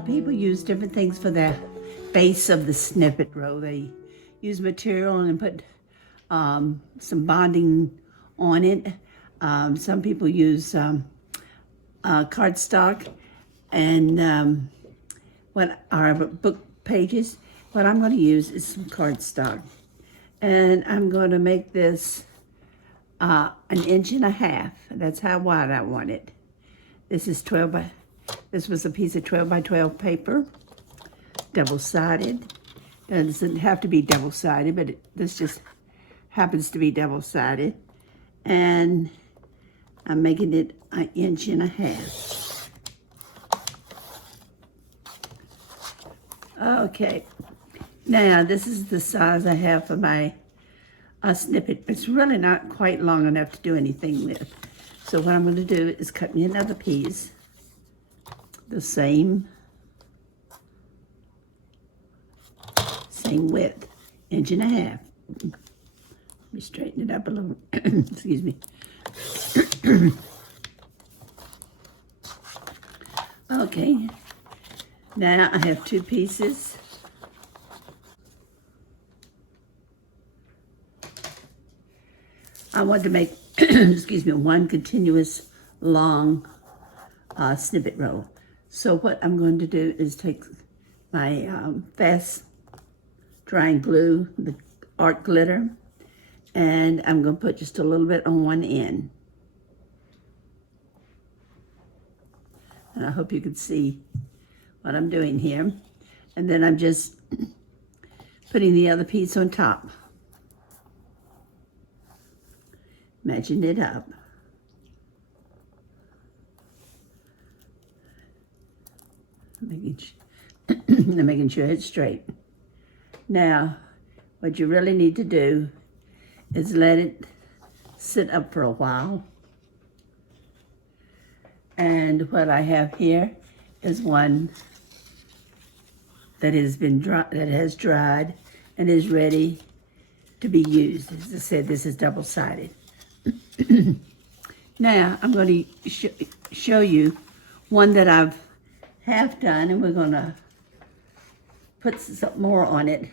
of people use different things for the base of the snippet roll. They use material and put some bonding on it. Some people use cardstock and what are book pages. What I'm going to use is some cardstock. And I'm going to make this 1.5 inches. That's how wide I want it. This is this was a piece of 12 by 12 paper, double-sided. It doesn't have to be double-sided, but this just happens to be double-sided. And I'm making it 1.5 inches. Okay, now this is the size I have for my snippet. It's really not quite long enough to do anything with. So what I'm going to do is cut me another piece, the same width, 1.5 inches. Let me straighten it up a little. Excuse me. Okay, now I have 2 pieces. I want to make, excuse me, 1 continuous long snippet roll. So what I'm going to do is take my fast drying glue, the art glitter, and I'm going to put just a little bit on one end. And I hope you can see what I'm doing here. And then I'm just putting the other piece on top. Matching it up. Making sure it's straight. Now, what you really need to do is let it sit up for a while. And what I have here is one that has dried and is ready to be used. As I said, this is double-sided. Now I'm going to show you one that I've half done, and we're going to put some more on it.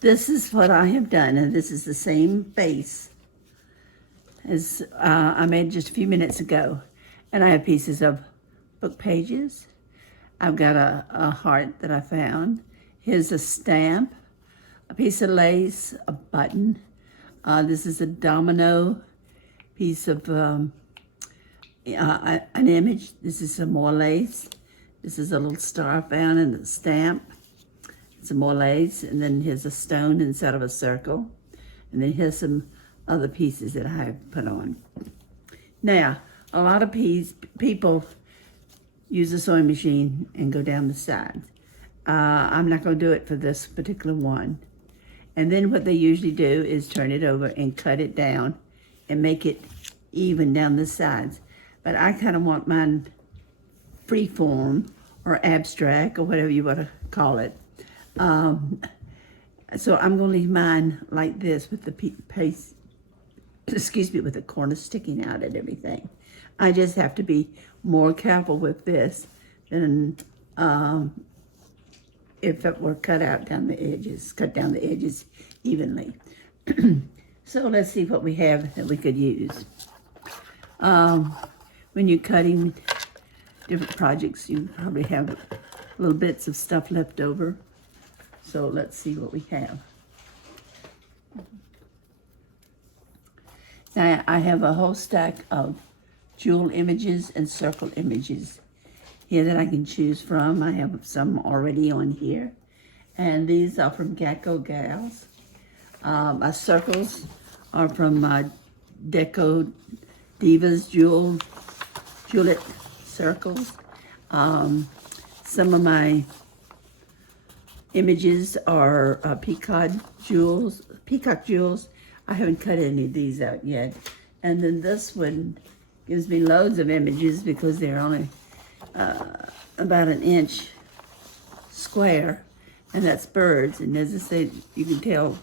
This is what I have done, and this is the same base as I made just a few minutes ago. And I have pieces of book pages. I've got a heart that I found. Here's a stamp, a piece of lace, a button. This is a domino piece of an image. This is some more lace. This is a little star I found in the stamp. Some more lace, and then here's a stone instead of a circle. And then here's some other pieces that I have put on. Now, a lot of people use a sewing machine and go down the sides. I'm not going to do it for this particular one. And then what they usually do is turn it over and cut it down and make it even down the sides. But I kind of want mine freeform or abstract or whatever you want to call it. So I'm going to leave mine like this with the piece, excuse me, with the corner sticking out and everything. I just have to be more careful with this than if it were cut down the edges evenly. So let's see what we have that we could use. When you're cutting different projects, you probably have little bits of stuff left over. So let's see what we have. Now I have a whole stack of jewel images and circle images here that I can choose from. I have some already on here. And these are from Gecko Galz. My circles are from Deco Divas Jewelette circles. Some of my images are peacock jewels. I haven't cut any of these out yet. And then this one gives me loads of images because they're only about 1 inch square, and that's birds. And as I say, you can tell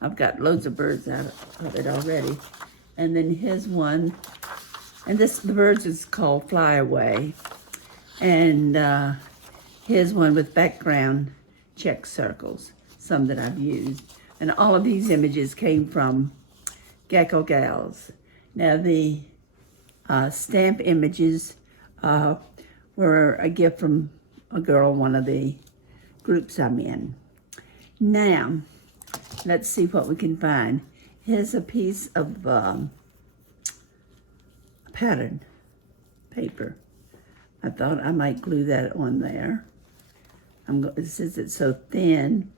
I've got loads of birds out of it already. And then here's one, and the birds is called Fly Away. And Here's one with background check circles, some that I've used. And all of these images came from Gecko Galz. Now the stamp images were a gift from a girl in one of the groups I'm in. Now, let's see what we can find. Here's a piece of pattern paper. I thought I might glue that on there. Since it's so thin,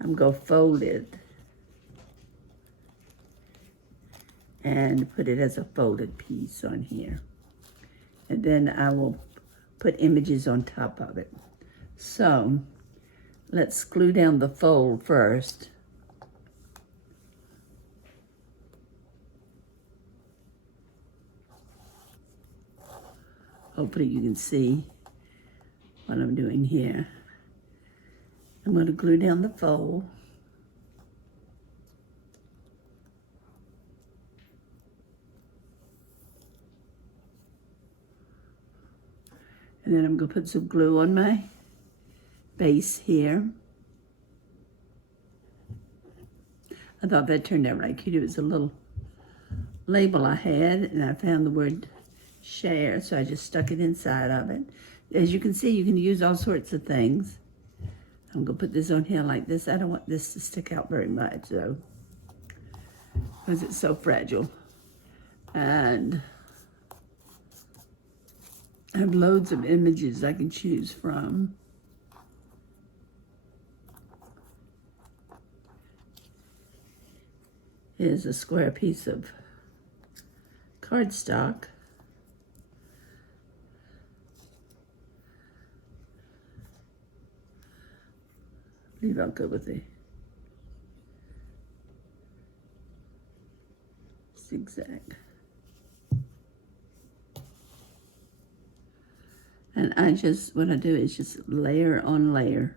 I'm going to fold it and put it as a folded piece on here. And then I will put images on top of it. So let's glue down the fold first. Hopefully you can see what I'm doing here. I'm going to glue down the fold. And then I'm going to put some glue on my base here. I thought that turned out right cute. It was a little label I had, and I found the word share, so I just stuck it inside of it. As you can see, you can use all sorts of things. I'm going to put this on here like this. I don't want this to stick out very much, though, because it's so fragile. And I have loads of images I can choose from. Here's a square piece of cardstock. I believe I'll go with the zigzag. And what I do is just layer on layer.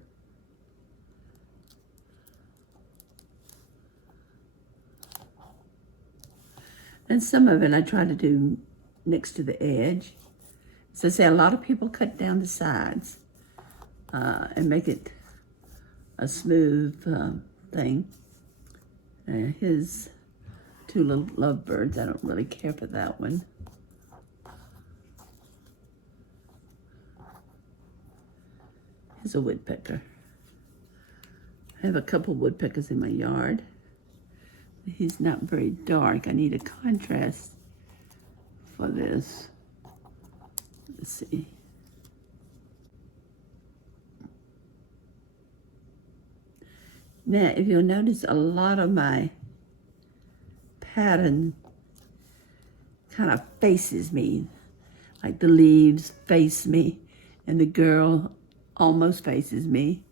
And some of it I try to do next to the edge. So say a lot of people cut down the sides and make it a smooth thing. Here's two little lovebirds. I don't really care for that one. Here's a woodpecker. I have a couple woodpeckers in my yard. He's not very dark. I need a contrast for this. Let's see. Now, if you'll notice, a lot of my pattern kind of faces me. Like the leaves face me, and the girl almost faces me.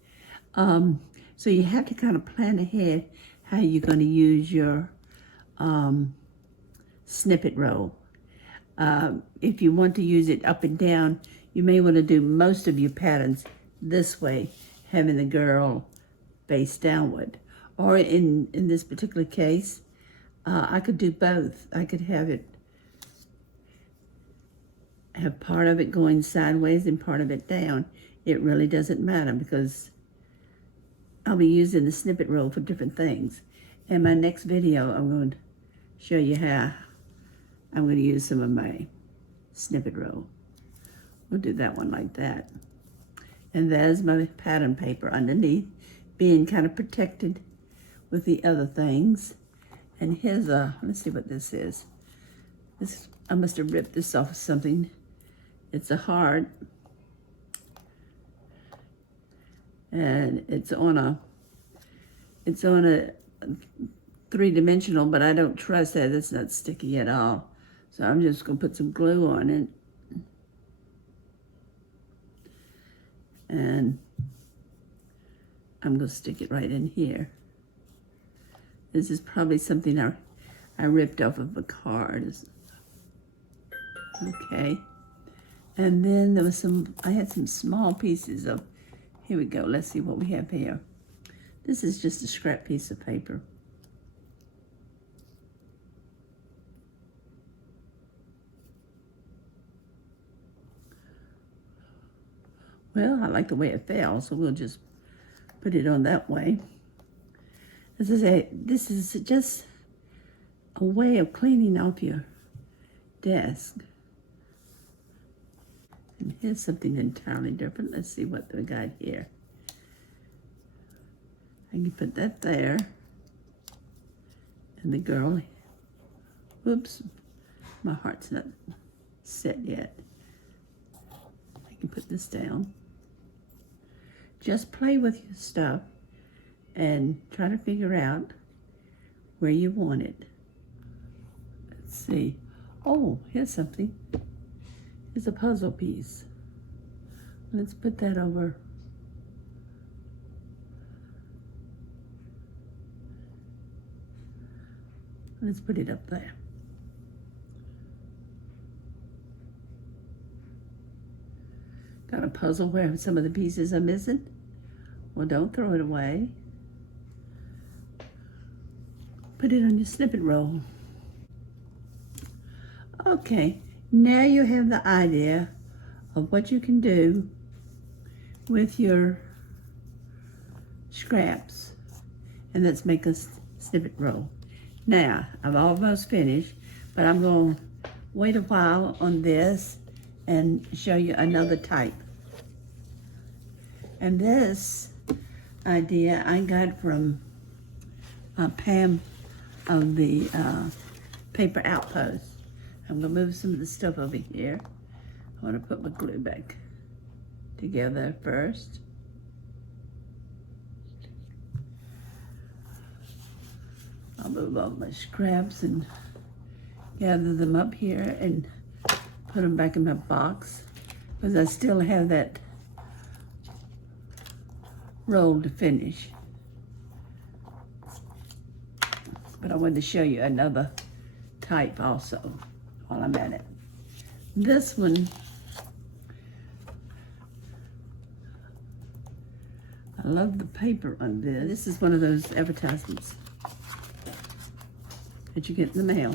So you have to kind of plan ahead how you're going to use your snippet roll. If you want to use it up and down, you may want to do most of your patterns this way, having the girl face downward. Or in this particular case, I could do both. I could have part of it going sideways and part of it down. It really doesn't matter because I'll be using the snippet roll for different things. In my next video, I'm going to show you how I'm going to use some of my snippet roll. We'll do that one like that. And there's my pattern paper underneath, being kind of protected with the other things. And here's let's see what this is. I must have ripped this off of something. It's a heart. And it's on a three-dimensional, but I don't trust that. It's not sticky at all. So I'm just going to put some glue on it. And I'm going to stick it right in here. This is probably something I ripped off of a card. Okay. And then there was I had some small pieces of, here we go. Let's see what we have here. This is just a scrap piece of paper. Well, I like the way it fell, so we'll just put it on that way. As I say, this is just a way of cleaning off your desk. And here's something entirely different. Let's see what we got here. I can put that there. And the girl, whoops, my heart's not set yet. I can put this down. Just play with your stuff and try to figure out where you want it. Let's see. Oh, here's something. It's a puzzle piece. Let's put that over. Let's put it up there. Got a puzzle where some of the pieces are missing? Well, don't throw it away. Put it on your snippet roll. Okay, now you have the idea of what you can do with your scraps. And let's make a snippet roll. Now, I'm almost finished, but I'm going to wait a while on this and show you another type. And this idea I got from Pam of the Paper Outpost. I'm going to move some of the stuff over here. I want to put my glue back together first. I'll move all my scraps and gather them up here and put them back in my box because I still have that roll to finish. But I wanted to show you another type also while I'm at it. This one, I love the paper on this. This is one of those advertisements that you get in the mail.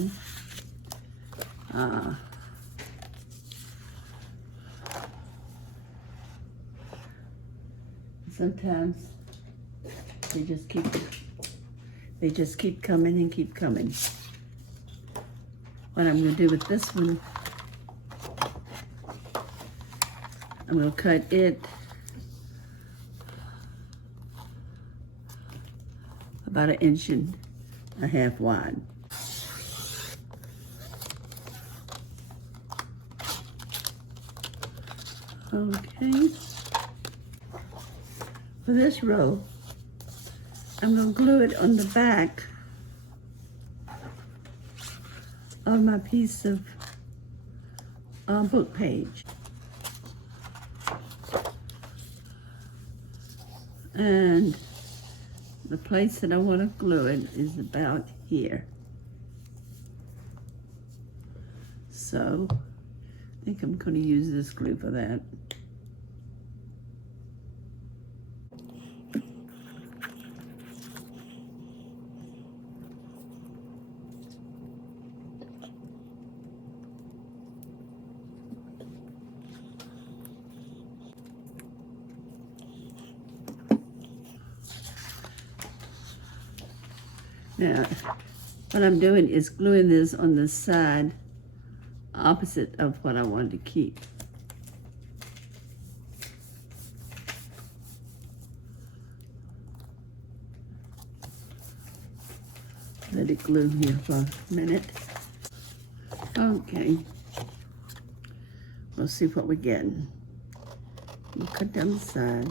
Sometimes they just keep coming and keep coming. What I'm going to do with this one, I'm going to cut it about 1.5 inches wide. Okay. For this row, I'm going to glue it on the back of my piece of book page. And the place that I want to glue it is about here. So I think I'm going to use this glue for that. Now, what I'm doing is gluing this on the side opposite of what I wanted to keep. Let it glue here for a minute. Okay. We'll see what we're getting. We'll cut down the side.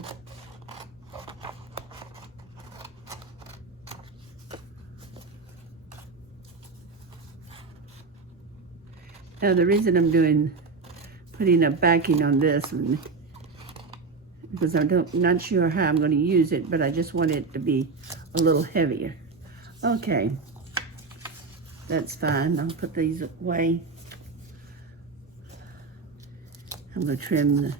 Now the reason I'm putting a backing on this one, because I'm not sure how I'm going to use it, but I just want it to be a little heavier. Okay, that's fine. I'll put these away. I'm going to trim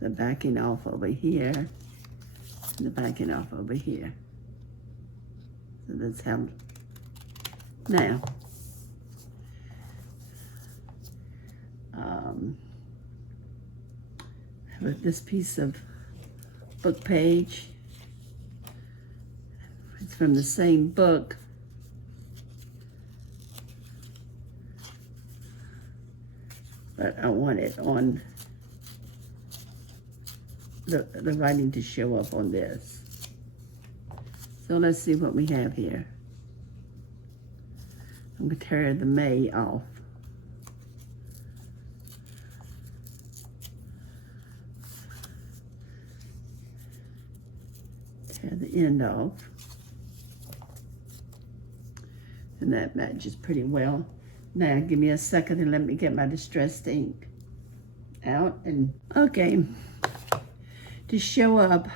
the backing off over here, and the backing off over here. So that's how. Now, with this piece of book page. It's from the same book. But I want it on the writing to show up on this. So let's see what we have here. I'm going to tear the May off. Tear the end off. And that matches pretty well. Now give me a second and let me get my distressed ink out. And okay, to show up,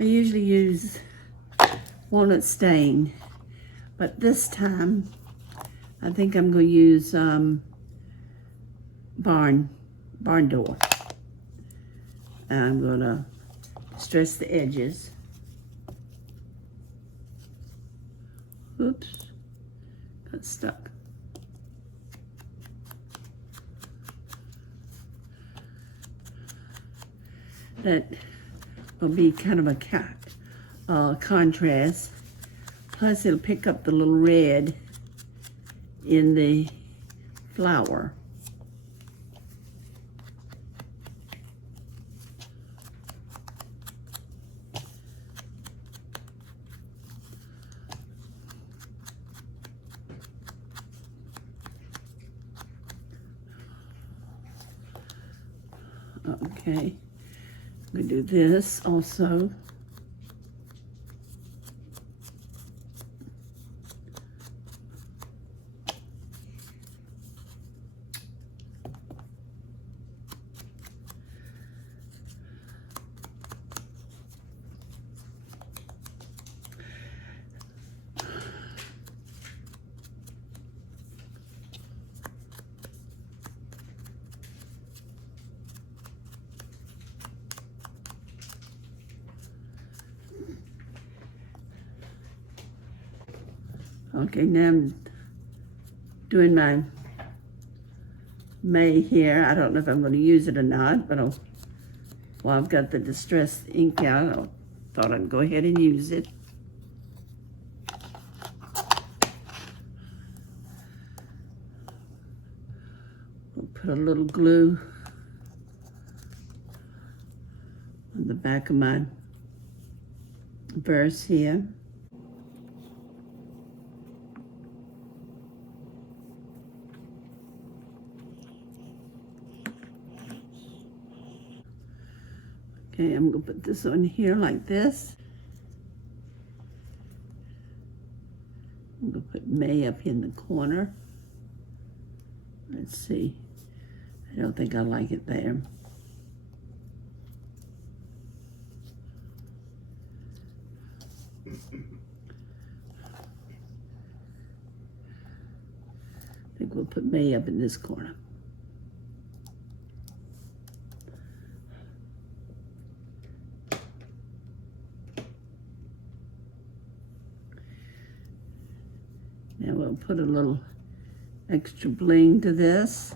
I usually use walnut stain, but this time I think I'm going to use barn door. I'm going to distress the edges. Oops, got stuck. That will be kind of a contrast. Plus it'll pick up the little red in the flower. Okay. I'm going to do this also. Okay, now I'm doing my May here. I don't know if I'm going to use it or not, but while I've got the distressed ink out, I thought I'd go ahead and use it. We'll put a little glue on the back of my verse here. Okay, I'm going to put this on here like this. I'm going to put May up in the corner. Let's see. I don't think I like it there. I think we'll put May up in this corner. Now we'll put a little extra bling to this.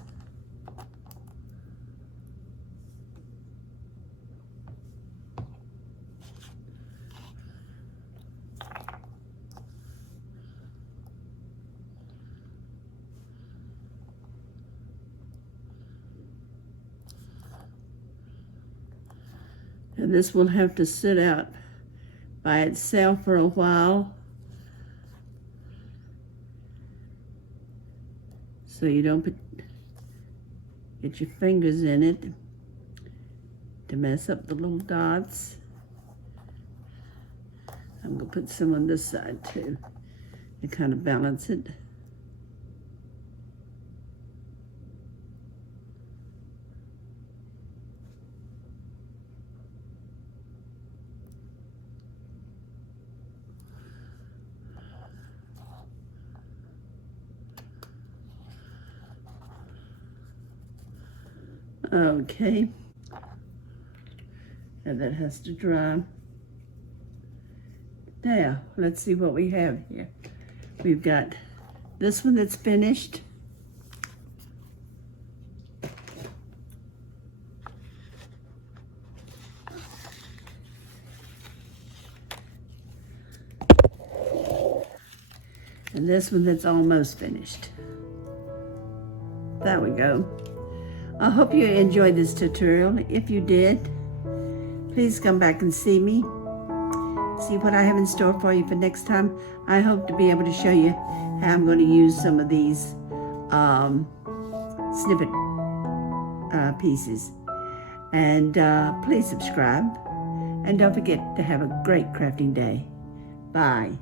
And this will have to sit out by itself for a while, so you don't get your fingers in it to mess up the little dots. I'm going to put some on this side too to kind of balance it. Okay, and that has to dry. Now, let's see what we have here. We've got this one that's finished. And this one that's almost finished. There we go. I hope you enjoyed this tutorial. If you did, please come back and see me. See what I have in store for you for next time. I hope to be able to show you how I'm going to use some of these snippet pieces. And please subscribe. And don't forget to have a great crafting day. Bye.